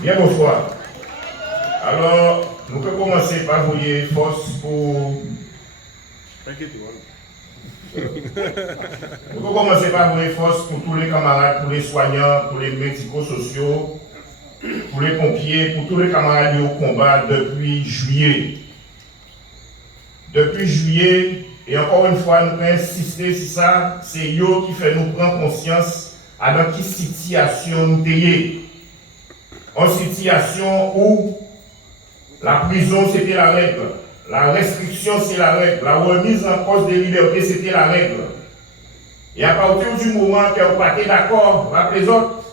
Bien, bonsoir. Alors, nous pouvons commencer par vous dire force pour. Nous pouvons commencer par vous dire force pour tous les camarades, pour les soignants, pour les médico-sociaux, pour les pompiers, pour tous les camarades au combat depuis juillet. Depuis juillet, et encore une fois, nous pouvons insister sur ça, c'est eux qui fait nous prendre conscience à dans quelle situation nous sommes. En situation où la prison c'était la règle, la restriction c'est la règle, la remise en cause des libertés c'était la règle. Et à partir du moment que vous n'êtes pas d'accord avec les autres,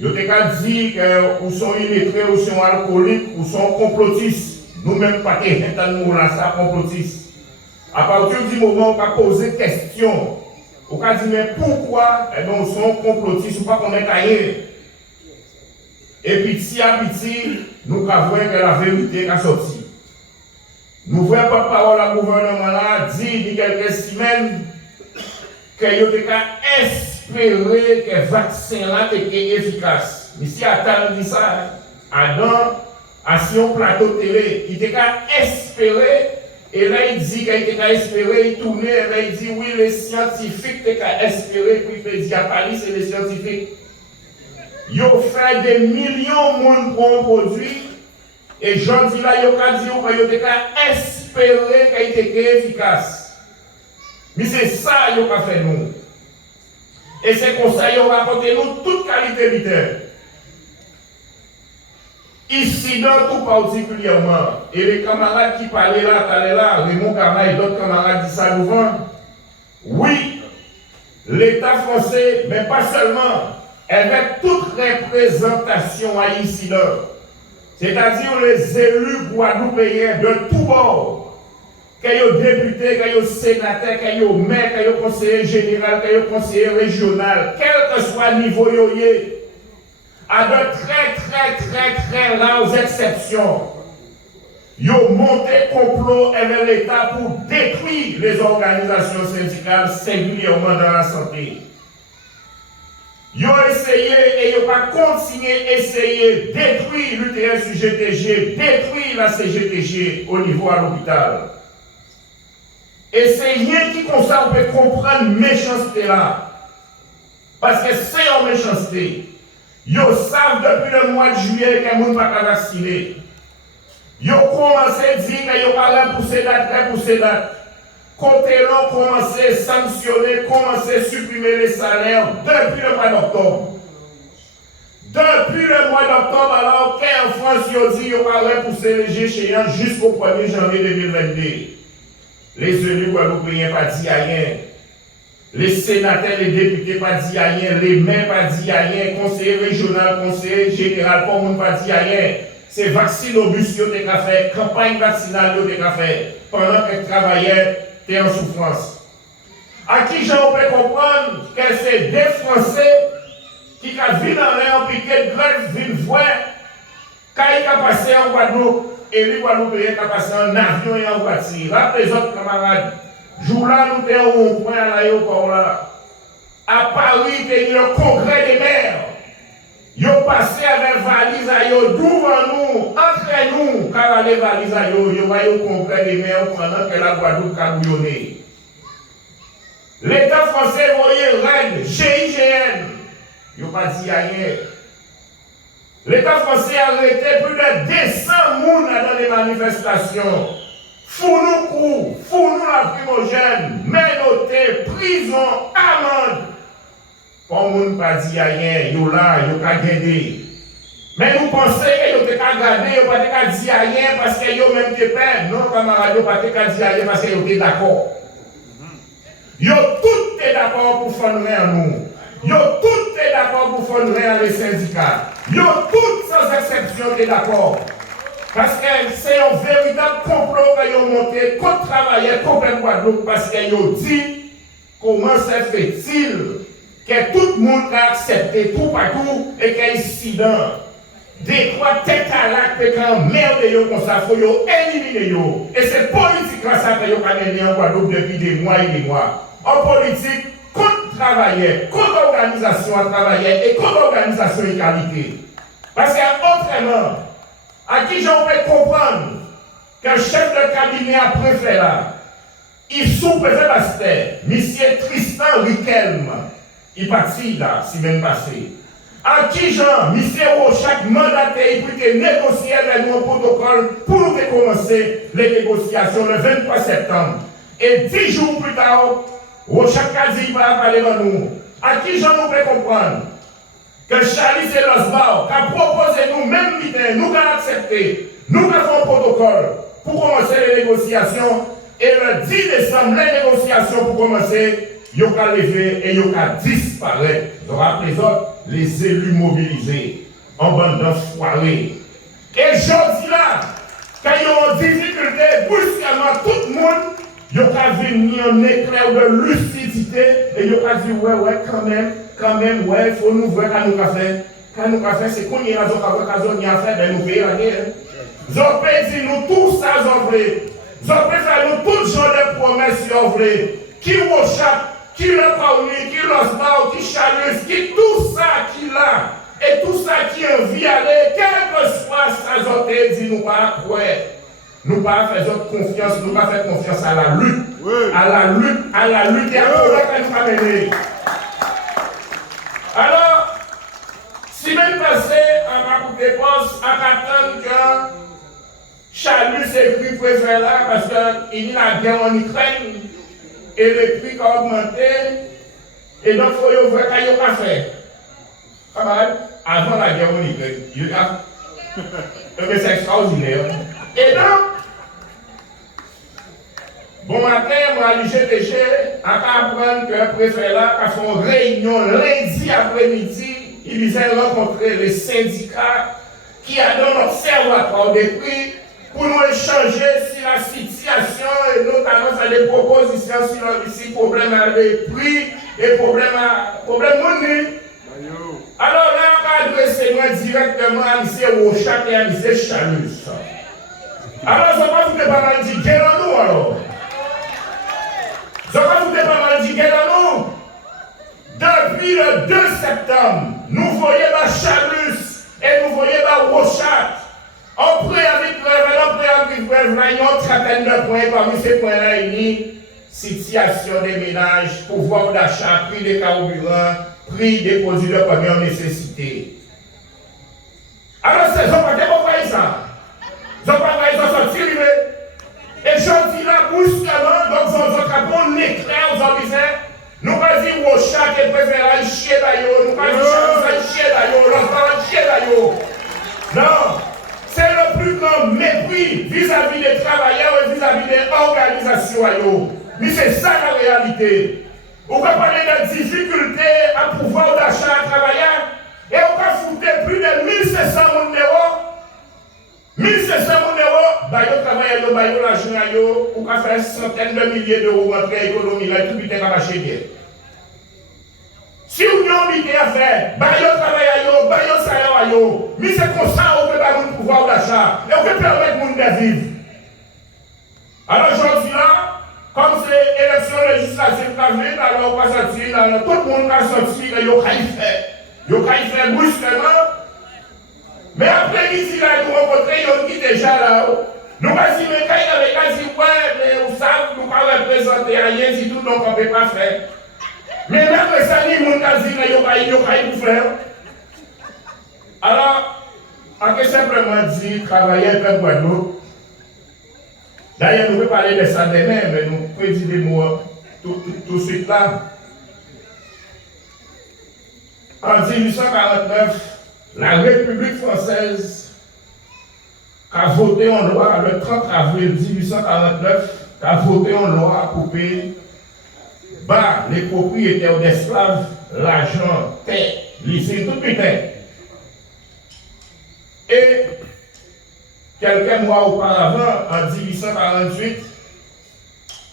vous avez qu'à dire que vous sont illettrés, vous sont alcooliques, vous sont complotistes. Nous-mêmes, pas de ça complotistes. À partir du moment où vous avez posé question, vous avez dit mais pourquoi nous sommes complotistes ou pas qu'on est ailleurs. Et petit à petit, nous avons vu que la vérité a sorti. Nous voyons pas parole à gouvernement là, dit il y a quelques semaines que vous avez espéré que le vaccin là était efficace. Mais si Attends dit ça, Adam, à Sion plateau télé, il était espéré, et là il dit qu'il était espéré, il tournait, et là il dit oui, les scientifiques étaient espéré, puis il dit à Paris, c'est les scientifiques. Ils ont fait des millions de monde pour un produit, et j'en dis là, ils ont dit qu'ils étaient espéré qu'il était efficace. Mais c'est ça qu'ils ont fait nous. Et c'est comme ça qu'ils ont rapporté nous toute qualité vital. Ici, dans tout particulièrement, et les camarades qui parlaient là, Raymond Kama et d'autres camarades disent ça souvent. Oui, l'État français, mais pas seulement, avec toute représentation haïtienne, c'est-à-dire les élus guadeloupéens de tous bords, qu'il y ait députés, qu'il y ait sénateurs, qu'il y ait maires, qu'il y ait conseiller général, qu'il y ait conseiller régional, quel que soit le niveau yoyé, à de très rares exceptions, ils ont monté complot avec l'État pour détruire les organisations syndicales, singulièrement dans la santé. Ils ont essayé et ils n'ont pas continué à essayer de détruire l'UTS UGTG, détruire la CGTG au niveau à l'hôpital. Et c'est rien qui comme ça on peut comprendre méchanceté là. Parce que c'est en méchanceté. Ils savent depuis le mois de juillet que les gens ne sont pas vaccinés. Ils ont commencé à dire qu'ils n'ont pas repoussé date. Côté l'on commencé à sanctionner, commencé à supprimer les salaires depuis le mois d'octobre. Depuis le mois d'octobre, alors qu'en France, ils ont dit qu'ils n'ont pas repoussé les échéances jusqu'au 1er janvier 2022. Les élus guadeloupéens pas dit rien. Les sénateurs, les députés pas dit rien. Les maires pas dit rien. Conseiller régional, conseiller général, pas monde pas dit rien. C'est vaccin au bus qui a fait, campagne vaccinale qui a fait, pendant que les travailleurs étaient en souffrance. À qui j'en peux comprendre que c'est des Français qui ont vu dans l'air piqué de grève, viennent voir, quand ils ont passé en Guadeloupe, et les Guadeloupéens qui ont passé en avion et en voiture. Rappelez les autres camarades, jour là, nous étions au point à l'aéroport là. À Paris, il y a eu le congrès des maires. Ils ont passé avec valise à eux, devant nous, entre nous, car les valises à eux, ils ont eu le congrès des maires pendant que la Guadeloupe a bouillonné. L'État français voyait règle, GIGN, ils n'ont pas dit rien. L'État français a arrêté plus de 200 personnes dans les manifestations. Fous-nous coups, fous-nous la primogène, menotté, prison, amende. Pour nous ne pas dire rien, ils sont là, ils ont qu'à garder. Mais nous pensons qu'ils ont qu'à garder, ils n'ont pas qu'à dire rien parce qu'ils ont même des peines. Non, camarades, ils n'ont pas qu'à dire rien parce qu'ils ont d'accord. Ils ont tous été d'accord pour faire rien à nous. Ils ont tous été d'accord pour faire rien à les syndicats. Ils ont tous sans exception été d'accord. Parce que c'est un véritable complot qu'ils ont monté contre travailleurs, contre le Guadeloupe, parce qu'ils ont dit comment ça fait-il que tout le monde a accepté tout partout et qu'il y a incident. Des trois têtes à l'acte quand merde comme ça, il faut éliminer. Et c'est politique là ça que vous avez en Guadeloupe depuis des mois et des mois. En politique, contre travailleurs, contre organisation à travailleurs et contre organisation égalité. Parce qu'autrement, à qui j'en peux comprendre qu'un chef de cabinet après fait là, il sous-préfet Bastère, monsieur Tristan Riquelme, il partit là, si même passé. À qui Jean, monsieur Rochac mandaté pour négocier avec nous un protocole pour nous commencer les négociations le 23 septembre. Et 10 jours plus tard, Rochac a dit va parler de nous. À qui Jean nous peut comprendre que Charlie et Losbao a proposé nous, même l'idée, nous avons accepté, nous avons un protocole pour commencer les négociations. Et le 10 décembre, les négociations pour commencer, ils ont levé et ils ont disparaître. Vous rappelez les autres, les élus mobilisés en bande d'enfoirés. Et je dis là, quand ils ont en difficulté, brusquement, tout le monde, ils ont venu en éclair de lucidité et ils ont dit ouais, quand même, ouais, il faut nous voir quand nous avons fait. Quand nous avons fait, c'est qu'on y a fait, nous payer la guerre. Ils ont dit nous tout ça, ils ont fait. Ils ont fait nous tout genre de promesses, ils ont fait. Qui Rochac, qui le Pauli, qui l'Osbao, qui Chalus, qui tout ça qui l'a, et tout ça qui envie aller, quel que soit ça, ils ont dit nous pas croire. Nous pas faire confiance, nous pas faire confiance à la lutte. Oui. À la lutte et à tout ce qu'elle va mener. Alors, si même passé en ma coupe de poste, en attendant que Chalus est plus préféré là parce qu'il y a la guerre en Ukraine et les prix ont augmenté et donc il faut voir qu'il n'y a pas fait. Avant la guerre en Ukraine, c'est extraordinaire. Et donc, bon matin, moi, l'IGTG, on apprendre que le préfet là a fait une réunion lundi après-midi. Il visait rencontrer les syndicats qui ont dans l'observatoire des prix pour nous échanger sur la situation et notamment sur les propositions sur le problème à des prix et problème monnaie. Alors là, on a adressé moi directement à M. Rochac et à M. Chalus. Alors, je crois que vous n'avez pas mal dit, quel en nous alors? Je crois que vous n'avez pas mal dit, quel en nous? Depuis le 2 septembre, nous voyons la Chalus et nous voyons la Rochac. En préavis de grève, il y a une trentaine de points parmi ces points-là, situation des ménages, pouvoir d'achat, prix des carburants, prix des produits de première nécessité. Alors, c'est ça, pas ça. Ils ont pas ils ont sorti, et je dis là, brusquement, donc, on éclaire aux hommes, nous pas dire Rochac et préféré chier d'ailleurs, nous pas dire Chalus chier d'ailleurs, l'autre chier d'ailleurs. Non, c'est le plus grand mépris vis-à-vis des travailleurs et vis-à-vis des organisations. Mais c'est ça la réalité. On va parler de difficultés à pouvoir d'achat à travailleurs et on va foutre plus de 1700 euros. 1700 euros, baillot travail, baillot l'argent, ou qu'à faire centaines de milliers d'euros dans l'économie, là, tout le temps à marcher. Si vous avez envie à faire, baillot travail, baillot salaire, mais c'est comme ça qu'on peut pas nous pouvoir d'achat, et on peut permettre nous de vivre. Alors aujourd'hui là, comme c'est l'élection législative d'avril, alors on va sortir, tout le monde va sortir, il y a fait brusquement. Mais après-midi, là, nous rencontrons, ils ont déjà là-haut. Nous avons dit, mais quand il avait dit, ouais, mais vous savez, nous ne pouvons pas représenter rien du tout, donc on ne peut pas faire. Mais même ça, nous avons dit, mais il y a pour faire. Alors, on peut simplement dire, travailler avec Guadeloupe. D'ailleurs, nous pouvons parler de ça demain, mais nous pouvons dire des mots tout de suite là. En 1849, la République française a voté en loi le 30 avril 1849, a voté en loi pour payer les propriétaires d'esclaves l'argent, terre, lycée, tout putain. Et quelques mois auparavant, en 1848,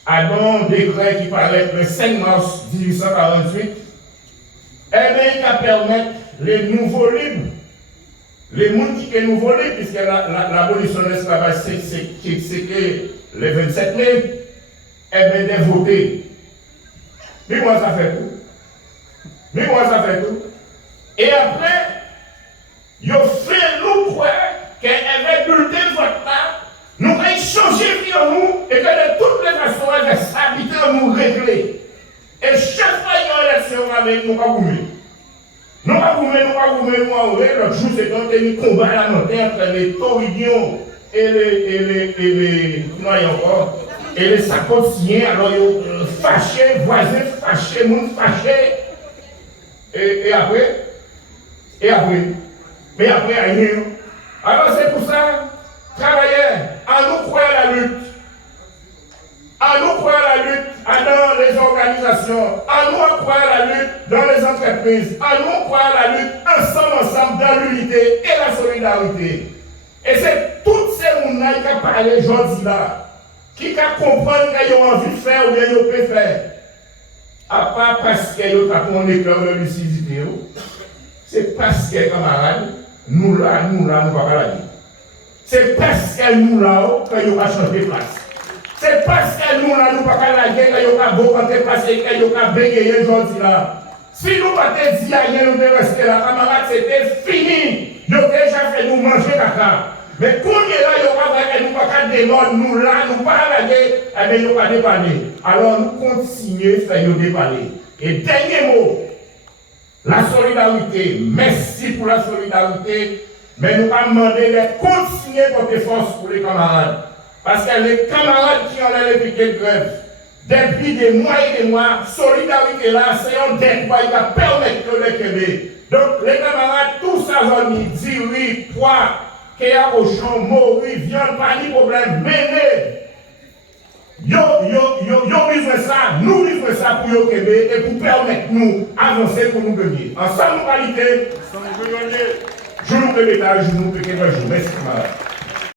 à un décret qui paraît le 5 mars 1848, eh bien, il a permis les nouveaux libres, les gens qui sont nouveaux libres, puisque l'abolition de l'esclavage, c'est le 27 mai, eh bien, de voter. Mais moi, ça fait tout. Et après, ils ont fait nous pas goumer. Nous pas goumer, l'autre jour, c'est quand il y a un combat à la montagne entre les tauridions et les sacotiens. Alors, ils fâchés, voisins fâchés, monde fâché. Et après, mais après, rien. Alors, c'est pour ça, travailleurs, à nous croire la lutte. À nous croire la lutte dans les organisations, à nous croire la lutte dans les entreprises, à nous croire la lutte ensemble dans l'unité et la solidarité. Et c'est toutes ces gens qui ont parlé aujourd'hui là, qui comprennent qu'ils ont envie de faire ou bien ils peuvent faire. À part parce qu'ils ont un éclat de lucidité, c'est parce que camarades, nous là, nous ne pouvons pas la dire. C'est parce que nous là, qu'ils ont changé de place. C'est parce que nous là, nous ne pouvons pas la dire, qu'ils ont beau quand passé, qu'ils ont bégayé aujourd'hui là. Si nous ne pouvons pas dire rien, nous devons rester là, camarades, c'était fini. Ils ont déjà fait nous manger caca. Mais quand il est là, il y aura nous ne pouvons pas démordre, nous là, nous ne pouvons pas la dire, eh bien, nous ne pouvons pas dépanner. Alors nous continuons à faire nous dépanner. Et dernier mot, la solidarité. Merci pour la solidarité, mais nous allons demander de continuer notre force pour les camarades. Parce que les camarades qui ont l'air de piquer de grève, depuis des mois et des mois, solidarité là, c'est un débat qui va permettre de les créer. Donc les camarades, tous ça, on dit oui, poids, Kéa Auchan, Mori, viande, pas de problème, menez. Yo besoin ça, nous besoin ça pour yo Québec et pour permettre nous avancer pour nous gagner. Ensemble, nous qualité, je nous prépare, je nous prépare, merci camarades.